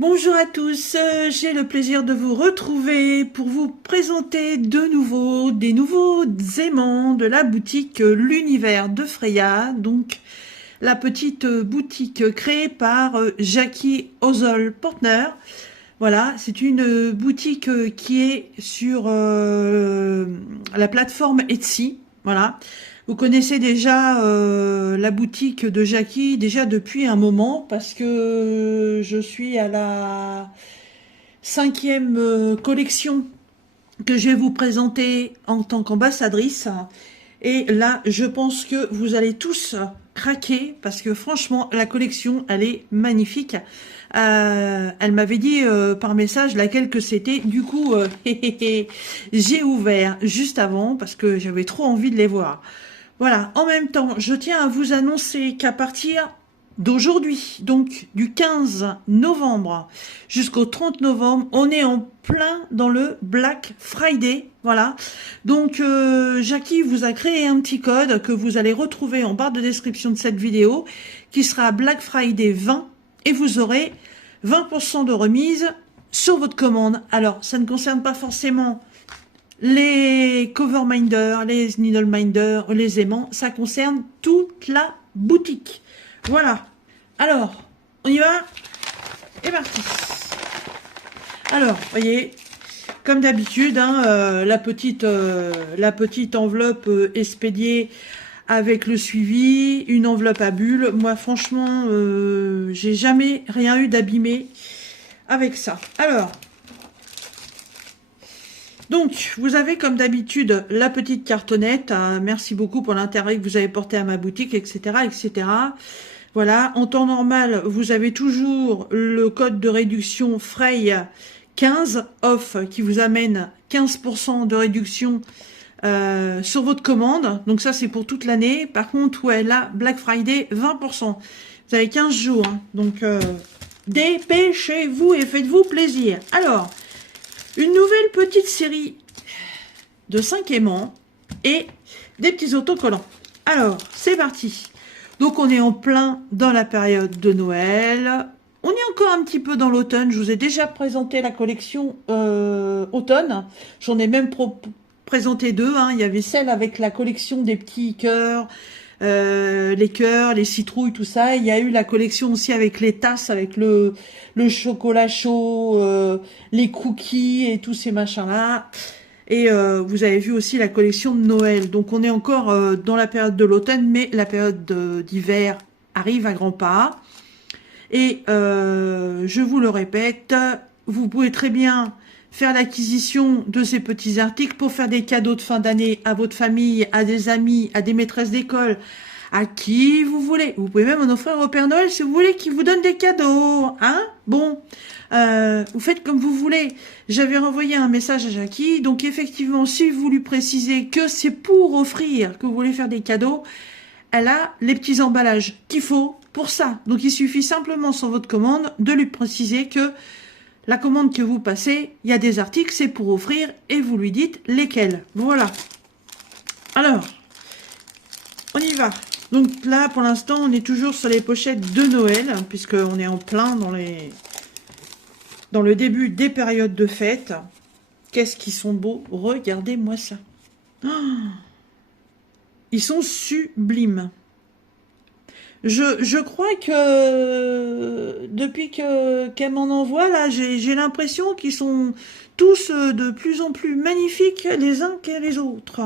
Bonjour à tous, j'ai le plaisir de vous retrouver pour vous présenter de nouveau des nouveaux aimants de la boutique L'Univers de Freya, donc la petite boutique créée par Jackie Ozol Portner. Voilà, c'est une boutique qui est sur la plateforme Etsy. Voilà, vous connaissez déjà la boutique de Jackie déjà depuis un moment parce que je suis à la cinquième collection que je vais vous présenter en tant qu'ambassadrice. Et là, je pense que vous allez tous craquer parce que franchement, la collection, elle est magnifique. Elle m'avait dit par message laquelle que c'était. Du coup, j'ai ouvert juste avant parce que j'avais trop envie de les voir. Voilà. En même temps, je tiens à vous annoncer qu'à partir d'aujourd'hui, donc du 15 novembre jusqu'au 30 novembre, on est en plein dans le Black Friday. Voilà. Donc, Jackie vous a créé un petit code que vous allez retrouver en barre de description de cette vidéo, qui sera Black Friday 20, et vous aurez 20% de remise sur votre commande. Alors, ça ne concerne pas forcément les cover minders, les needle minders, les aimants, ça concerne toute la boutique. Voilà. Alors, on y va? Et parti. Alors, voyez, comme d'habitude, hein, la petite enveloppe expédiée avec le suivi, une enveloppe à bulles. Moi, franchement, j'ai jamais rien eu d'abîmé avec ça. Alors, donc, vous avez comme d'habitude la petite cartonnette. Merci beaucoup pour l'intérêt que vous avez porté à ma boutique, etc., etc. Voilà, en temps normal, vous avez toujours le code de réduction Frey 15 off qui vous amène 15% de réduction sur votre commande. Donc ça, c'est pour toute l'année. Par contre, ouais, là, Black Friday, 20%. Vous avez 15 jours. Hein. Donc, dépêchez-vous et faites-vous plaisir. Alors, une nouvelle petite série de 5 aimants et des petits autocollants. Alors, c'est parti. Donc, on est en plein dans la période de Noël. On est encore un petit peu dans l'automne. Je vous ai déjà présenté la collection automne. J'en ai même présenté deux. Hein. Il y avait celle avec la collection des petits cœurs, les citrouilles, tout ça. Il y a eu la collection aussi avec les tasses, avec le chocolat chaud, les cookies et tous ces machins-là. Et vous avez vu aussi la collection de Noël. Donc on est encore dans la période de l'automne, mais la période d'hiver arrive à grands pas. Et je vous le répète, vous pouvez très bien faire l'acquisition de ces petits articles pour faire des cadeaux de fin d'année à votre famille, à des amis, à des maîtresses d'école, à qui vous voulez. Vous pouvez même en offrir au Père Noël si vous voulez qu'il vous donne des cadeaux. Hein? Bon, vous faites comme vous voulez. J'avais renvoyé un message à Jackie. Donc effectivement, si vous lui précisez que c'est pour offrir que vous voulez faire des cadeaux, elle a les petits emballages qu'il faut pour ça. Donc il suffit simplement sur votre commande de lui préciser que la commande que vous passez, il y a des articles, c'est pour offrir et vous lui dites lesquels. Voilà. Alors, on y va. Donc là, pour l'instant, on est toujours sur les pochettes de Noël, puisqu'on est en plein dans le début des périodes de fête. Qu'est-ce qu'ils sont beaux. Regardez-moi ça. Oh, ils sont sublimes. Je crois que depuis qu'elle m'en envoie, là, j'ai l'impression qu'ils sont tous de plus en plus magnifiques les uns que les autres.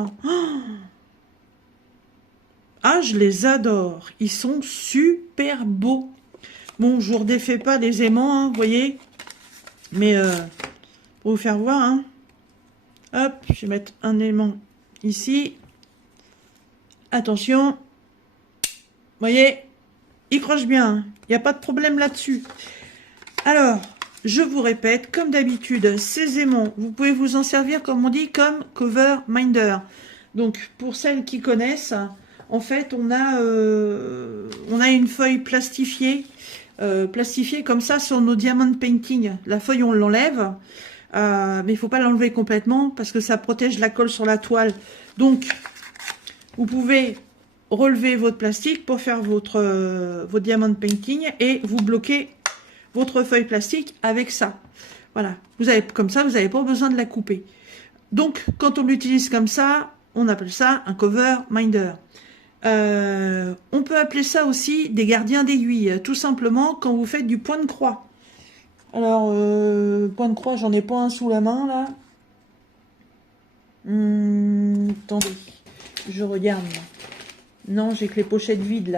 Ah, je les adore. Ils sont super beaux. Bon, je vous redéfais pas les aimants, hein, vous voyez. Mais pour vous faire voir, hein. Hop, je vais mettre un aimant ici. Attention. Vous voyez, il croche bien. Il n'y a pas de problème là-dessus. Alors, je vous répète, comme d'habitude, ces aimants, vous pouvez vous en servir, comme on dit, comme cover minder. Donc, pour celles qui connaissent, en fait, on a une feuille plastifiée comme ça sur nos diamond painting. La feuille, on l'enlève, mais il ne faut pas l'enlever complètement parce que ça protège la colle sur la toile. Donc, vous pouvez relever votre plastique pour faire votre diamond painting et vous bloquez votre feuille plastique avec ça. Voilà, vous avez comme ça, vous n'avez pas besoin de la couper. Donc, quand on l'utilise comme ça, on appelle ça un cover minder. On peut appeler ça aussi des gardiens d'aiguille, tout simplement quand vous faites du point de croix. Alors, point de croix, j'en ai pas un sous la main, là. Attendez, je regarde. Non, j'ai que les pochettes vides,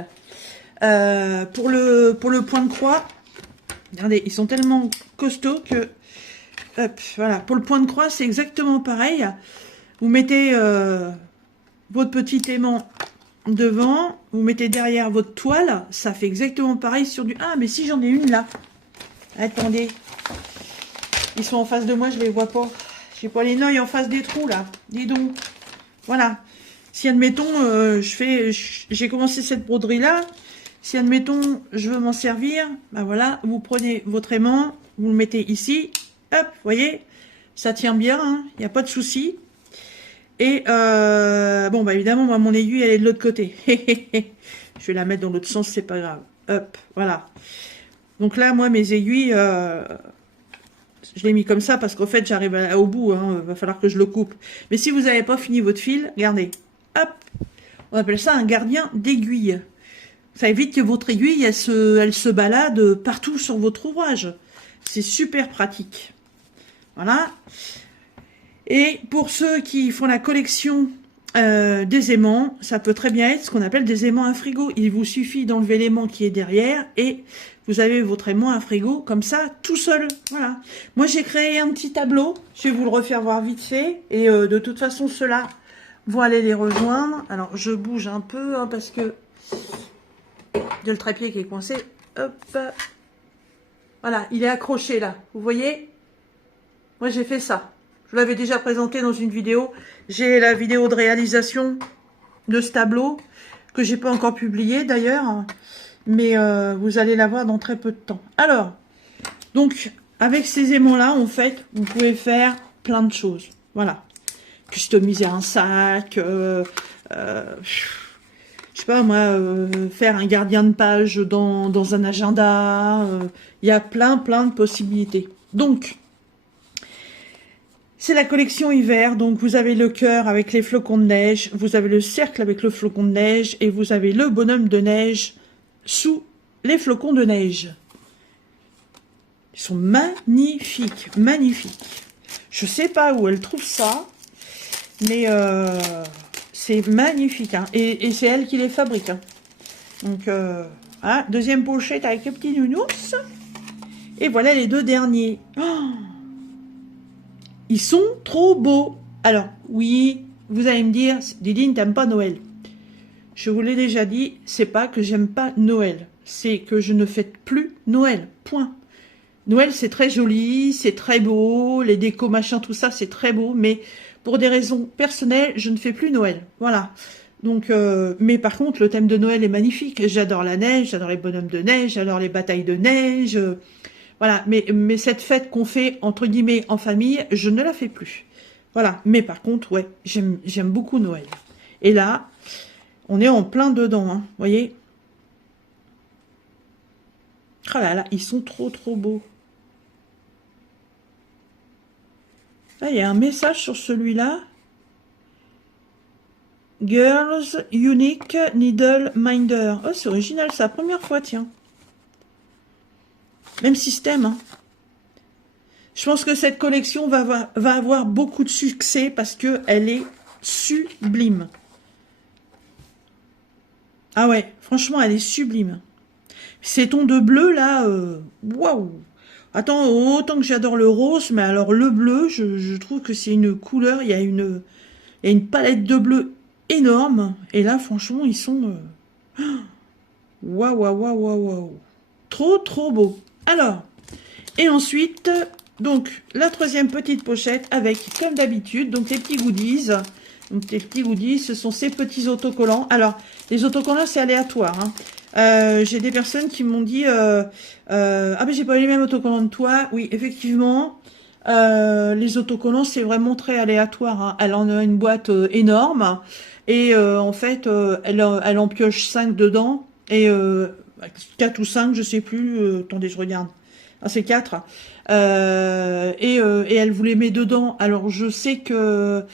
là. Pour le point de croix, regardez, ils sont tellement costauds que... Hop, voilà. Pour le point de croix, c'est exactement pareil. Vous mettez votre petit aimant devant, vous mettez derrière votre toile, ça fait exactement pareil sur du... Ah, mais si, j'en ai une, là. Attendez. Ils sont en face de moi, je les vois pas. J'ai pas les noeuds en face des trous, là. Dis donc. Voilà. Si, admettons, j'ai commencé cette broderie-là. Si, admettons, je veux m'en servir, ben voilà, vous prenez votre aimant, vous le mettez ici. Hop, vous voyez, ça tient bien, il n'y a pas de souci. Et, bon, bah évidemment, moi, mon aiguille, elle est de l'autre côté. Je vais la mettre dans l'autre sens, c'est pas grave. Hop, voilà. Donc là, moi, mes aiguilles, je l'ai mis comme ça parce qu'en fait, j'arrive au bout. Va falloir que je le coupe. Mais si vous n'avez pas fini votre fil, regardez. Hop, on appelle ça un gardien d'aiguille. Ça évite que votre aiguille, elle se balade partout sur votre ouvrage. C'est super pratique. Voilà. Et pour ceux qui font la collection des aimants, ça peut très bien être ce qu'on appelle des aimants à frigo. Il vous suffit d'enlever l'aimant qui est derrière et vous avez votre aimant à frigo comme ça, tout seul. Voilà. Moi, j'ai créé un petit tableau. Je vais vous le refaire voir vite fait. Et de toute façon, ceux-là vont aller les rejoindre. Alors, je bouge un peu parce que de le trépied qui est coincé. Hop. Voilà, il est accroché là. Vous voyez? Moi, j'ai fait ça. Je l'avais déjà présenté dans une vidéo. J'ai la vidéo de réalisation de ce tableau que j'ai pas encore publié d'ailleurs. Mais vous allez la voir dans très peu de temps. Alors, donc, avec ces aimants-là, en fait, vous pouvez faire plein de choses. Voilà. Customiser un sac, je sais pas moi, faire un gardien de page dans un agenda. Il y a plein de possibilités. Donc, c'est la collection hiver. Donc, vous avez le cœur avec les flocons de neige. Vous avez le cercle avec le flocon de neige. Et vous avez le bonhomme de neige sous les flocons de neige. Ils sont magnifiques, magnifiques. Je sais pas où elle trouve ça, mais c'est magnifique. Hein. Et c'est elle qui les fabrique. Hein. Donc, voilà, deuxième pochette avec le petit nounours. Et voilà les deux derniers. Oh, ils sont trop beaux. Alors, oui, vous allez me dire, Didine, t'aimes pas Noël. Je vous l'ai déjà dit, c'est pas que j'aime pas Noël. C'est que je ne fête plus Noël. Point. Noël, c'est très joli, c'est très beau, les décos, machin, tout ça, c'est très beau. Mais pour des raisons personnelles, je ne fais plus Noël. Voilà. Donc, mais par contre, le thème de Noël est magnifique. J'adore la neige, j'adore les bonhommes de neige, j'adore les batailles de neige. Voilà. Mais cette fête qu'on fait, entre guillemets, en famille, je ne la fais plus. Voilà. Mais par contre, ouais, j'aime beaucoup Noël. Et là... on est en plein dedans, hein, vous voyez. Oh là là, ils sont trop beaux. Là, il y a un message sur celui-là. Girls Unique Needle Minder. Oh, c'est original, c'est la première fois, tiens. Même système, hein. Je pense que cette collection va avoir beaucoup de succès parce qu'elle est sublime. Ah ouais, franchement, elle est sublime. Ces tons de bleu, là, waouh! Attends, autant que j'adore le rose, mais alors le bleu, je trouve que c'est une couleur, il y a une palette de bleu énorme. Et là, franchement, ils sont... waouh! Trop beau. Alors, et ensuite, donc, la troisième petite pochette avec, comme d'habitude, donc les petits goodies. Donc, les petits goodies, ce sont ces petits autocollants. Alors, les autocollants, c'est aléatoire. Hein. J'ai des personnes qui m'ont dit ah mais j'ai pas eu les mêmes autocollants que toi. Oui, effectivement, les autocollants, c'est vraiment très aléatoire. Hein. Elle en a une boîte énorme. Et en fait, elle en pioche 5 dedans. Et 4 ou 5, je sais plus. Attendez, je regarde. Ah, c'est 4. Et elle vous les met dedans. Alors, je sais que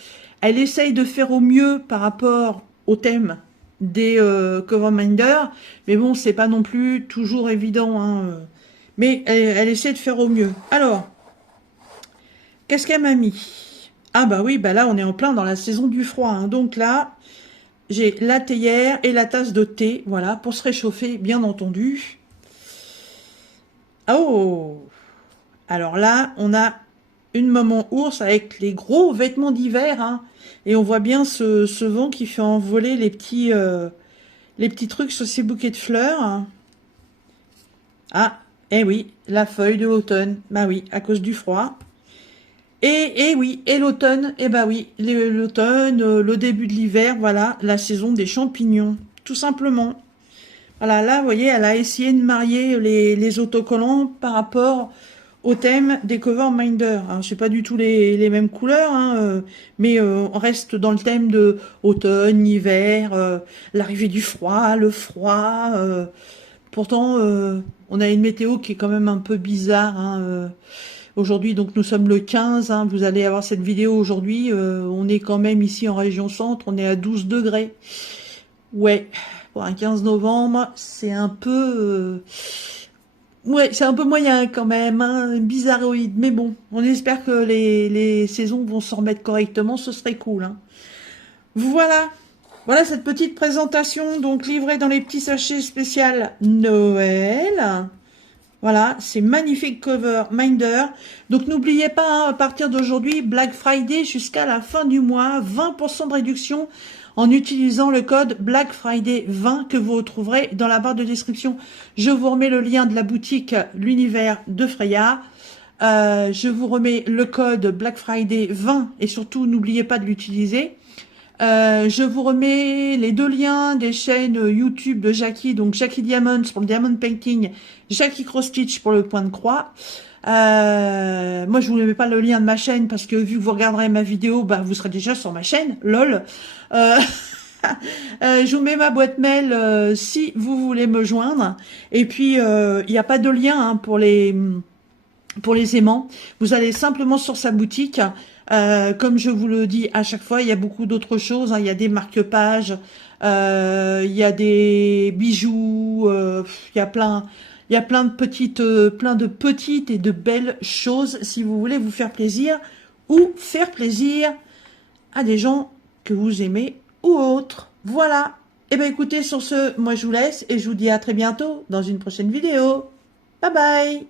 elle essaye de faire au mieux par rapport au thème des Coverminder, mais bon, c'est pas non plus toujours évident, hein. Mais elle essaie de faire au mieux. Alors, qu'est-ce qu'elle m'a mis? Ah bah oui, bah là, on est en plein dans la saison du froid, hein. Donc là, j'ai la théière et la tasse de thé, voilà, pour se réchauffer, bien entendu. Oh! Alors là, on a une maman ours avec les gros vêtements d'hiver, hein, et on voit bien ce vent qui fait envoler les petits trucs sur ces bouquets de fleurs, hein. Ah, eh oui, la feuille de l'automne, bah oui, à cause du froid. Et oui, et l'automne, eh bah oui, l'automne, le début de l'hiver, voilà, la saison des champignons, tout simplement. Voilà, là, vous voyez, elle a essayé de marier les autocollants par rapport au thème des Coverminder. Hein, c'est pas du tout les mêmes couleurs, hein, mais on reste dans le thème de automne, hiver, l'arrivée du froid, le froid. Pourtant, on a une météo qui est quand même un peu bizarre, hein, aujourd'hui, donc nous sommes le 15, hein, vous allez avoir cette vidéo aujourd'hui, on est quand même ici en région centre, on est à 12 degrés. Ouais, pour un 15 novembre, c'est un peu... ouais, c'est un peu moyen quand même, hein, bizarroïde. Mais bon, on espère que les saisons vont s'en remettre correctement, ce serait cool, hein. Voilà, voilà cette petite présentation, donc livrée dans les petits sachets spécial Noël. Voilà, c'est magnifique cover Minder. Donc n'oubliez pas, hein, à partir d'aujourd'hui, Black Friday jusqu'à la fin du mois, 20% de réduction en utilisant le code Black Friday 20 que vous retrouverez dans la barre de description. Je vous remets le lien de la boutique L'Univers de Freya. Je vous remets le code Black Friday 20 et surtout n'oubliez pas de l'utiliser. Je vous remets les deux liens des chaînes YouTube de Jackie, donc Jackie Diamonds pour le Diamond Painting, Jackie Cross Stitch pour le point de croix. Moi, je vous mets pas le lien de ma chaîne parce que vu que vous regarderez ma vidéo, bah, vous serez déjà sur ma chaîne, lol. Je vous mets ma boîte mail si vous voulez me joindre. Et puis, il n'y a pas de lien, hein, pour les aimants. Vous allez simplement sur sa boutique. Comme je vous le dis à chaque fois, il y a beaucoup d'autres choses, hein. Il y a des marque-pages, il y a des bijoux, il y a plein de petites et de belles choses si vous voulez vous faire plaisir ou faire plaisir à des gens que vous aimez ou autres. Voilà. Et ben écoutez, sur ce, moi je vous laisse et je vous dis à très bientôt dans une prochaine vidéo. Bye bye.